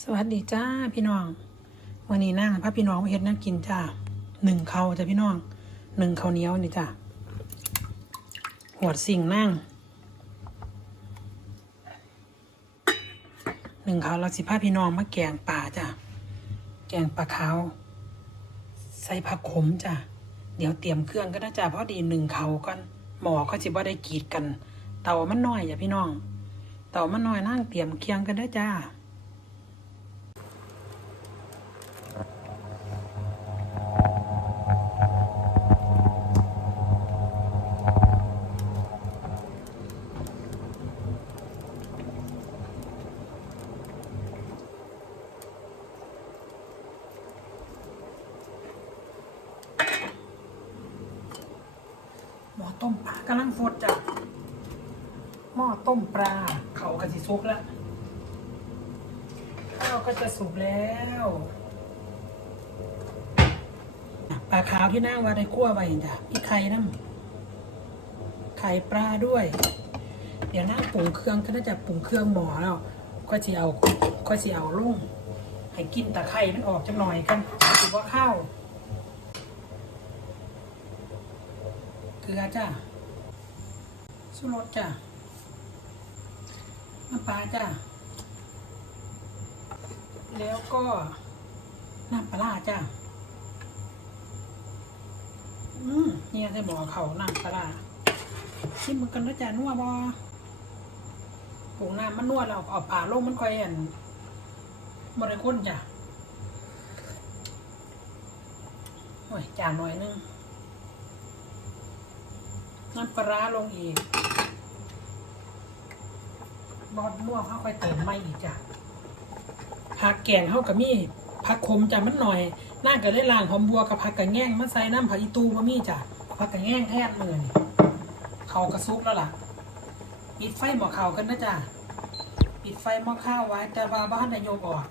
สวัสดีจ้าพี่น้อง วันนี้นั่งพาพี่น้องมาเฮ็ดน้ำกินจ้าหนึ่งเขาจ้าพี่น้องหนึ่งเขาเหนียวนี่จ้าหัวดสิ่งนั่งหนึ่งเขาเราสิพาพี่น้องมาแกงป่าจ้าแกงปลาขาวใส่ผักขมจ้าเดี๋ยวเตรียมเครื่องก็ได้จ้าเพราะดีหนึ่งเขาก่อนหมอเขาสิว่าได้กีดกัน เตามันน้อยจ้ะพี่น้อง เตามันน้อยนั่งเตรียมเคียงกันได้จ้า หม้อต้มปลากำลังฟดจ้ะหม้อต้มปลาเขากะสิสุกแล้วข้าวก็จะสุกแล้วปลาขาวที่นั่งว่าได้คั่วไว้จ้ะมีไข่น้ำไข่ปลาด้วย เดี๋ยวนั่งปรุงเครื่องก็น่าจะปรุงเครื่องหม้อแล้วก็จะเอาก็จะเอาลุ่งให้กินตะไคร่มันออกจังหน่อยกันถือว่าข้าว เกลือจ้ะสุรสจ้ะน้ำปลาจ้ะแล้วก็น้ำปลาร้าอืมเนี่ยได้บอกเขาน้ำปลาชิมกันนะจ้ะนัวบอผงน้ำมันนวดเราเอาป่าลงมันค่อยเห็นบริคุณจ้ะโอ้ยจานหน่อยนึง น้ำปลาลงอีกบอดม่วงเขาค่อยเติมไม่อีกจ้ะผักแกงเข้ากับมี่ผักขมจ้ะมันหน่อยน่าก็ได้ล่างหอมบัวกับผักกระแง่งมันใส่น้ำผักอีตูบะมี่จ้ะผักกระแง่งแทนมือนี่เขากระซุกแล้วล่ะปิดไฟหม้อข้าวกันนะจ้ะปิดไฟหม้อข้าวไว้แต่ว่าบ้านนายโยกออก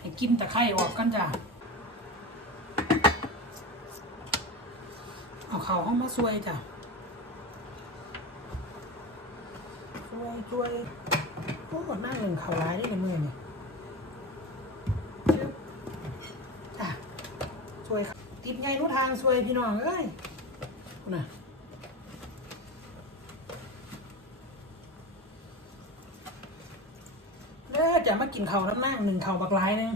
ให้กินตะไคร่ออกกันจ้ะ เอาเขาห้องมาซวยจ้ะซวยซวยโอ้หมดหน้าเงินเขาร้ายได้ในมือนี่จ้ะซวยติดไงรู้ทางซวยพี่น้องเอ้ยน่ะแล้วจะมากินเขาน้ำนั่งหนึ่งเขาบักหลายหนึง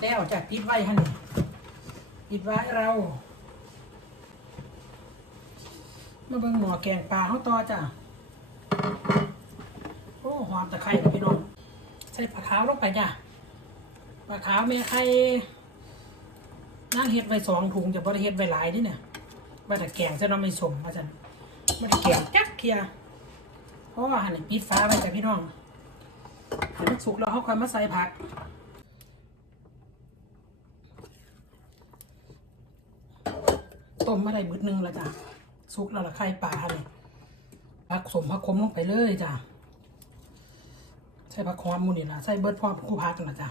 แล้วจะปิดไว้ฮะนี่ปิดไว้เรา มาเบิ่งหมอแกงปลาเขาต่อจ้ะโอ้หอมตะไคร้พี่น้องใส่ปลาขาวลงไปจ้ะปลาขาวแม่ไข่นั่งเฮ็ดไว้สองถุงจะบ่ได้เฮ็ดไว้หลายนี่เนี่ยว่าแต่แกงจะน้องไม่สมว่าจันบ่ได้แกงจักเคียเพราะว่าหั่นปิดฟ้าไว้จ้ะพี่น้องให้มันสุกแล้วเขาค่อยมาใส่ผักต้มมาได้บึดหนึงแล้วจ้ะ ซุกแล้วละไข่ปลาเลยผักสมผักขมลงไปเลยจ้ะใส่ผักหอมมูนี่ละใส่เบิร์ดพร้อมคู่พักนะจ้ะ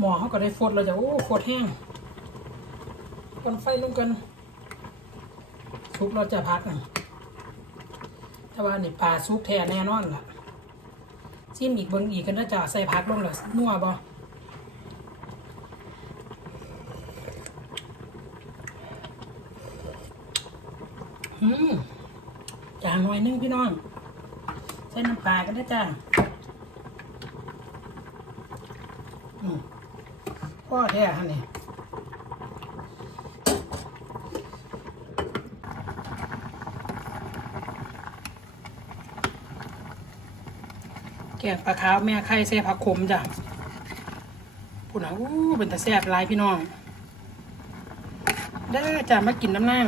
หมอเขาก็ได้ฟดแล้วจ้ะโอ้ฟดแห้งคนไฟลงกันซุปเราจะพักนะถ้าว่านี่ปลาซุปแท้แน่นอนล่ะซิมอีกเบิ้งอีกกันนะจ้ะใส่พักลงแล้วนัวบ่อืมจางหน่อยนึงพี่น้อง ใส่น้ำปลากันนะจ้ะอืม พ่อแท้ฮะนี่แกงปลาขาวแม่ไข่ใส่ผักขมจ้ะพูดนะอู้เป็นตาแซ่บลายพี่น้องได้จ้ะมากินน้ำนั่ง